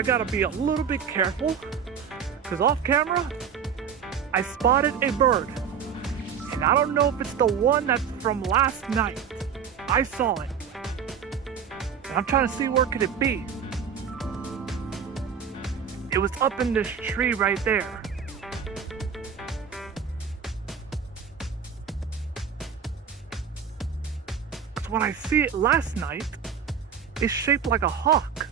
I gotta be a little bit careful, because off camera, I spotted a bird. And I don't know if it's the one that's from last night. I saw it. And I'm trying to see where could it be. It was up in this tree right there. Because when I see it last night, it's shaped like a hawk.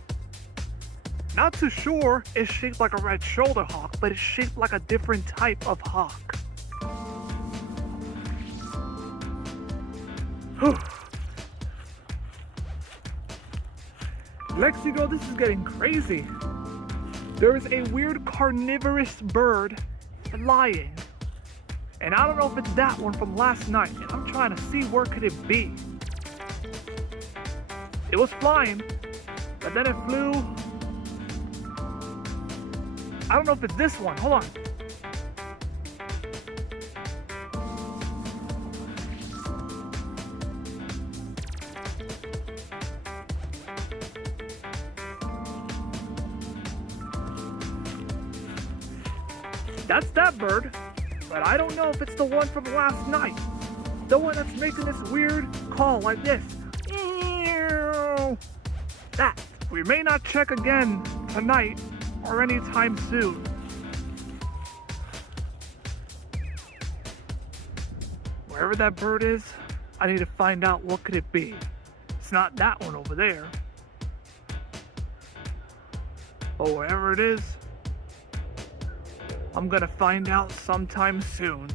Not too sure it's shaped like a red shoulder hawk, but it's shaped like a different type of hawk. Lexico, this is getting crazy. There is a weird carnivorous bird flying. And I don't know if it's that one from last night. And I'm trying to see where could it be. It was flying, but then it flew. I don't know if it's this one. Hold on. That's that bird, but I don't know if it's the one from last night. The one that's making this weird call like this. That. We may not check again tonight or anytime soon. Wherever that bird is, I need to find out what could it be. It's not that one over there. But wherever it is, I'm gonna find out sometime soon.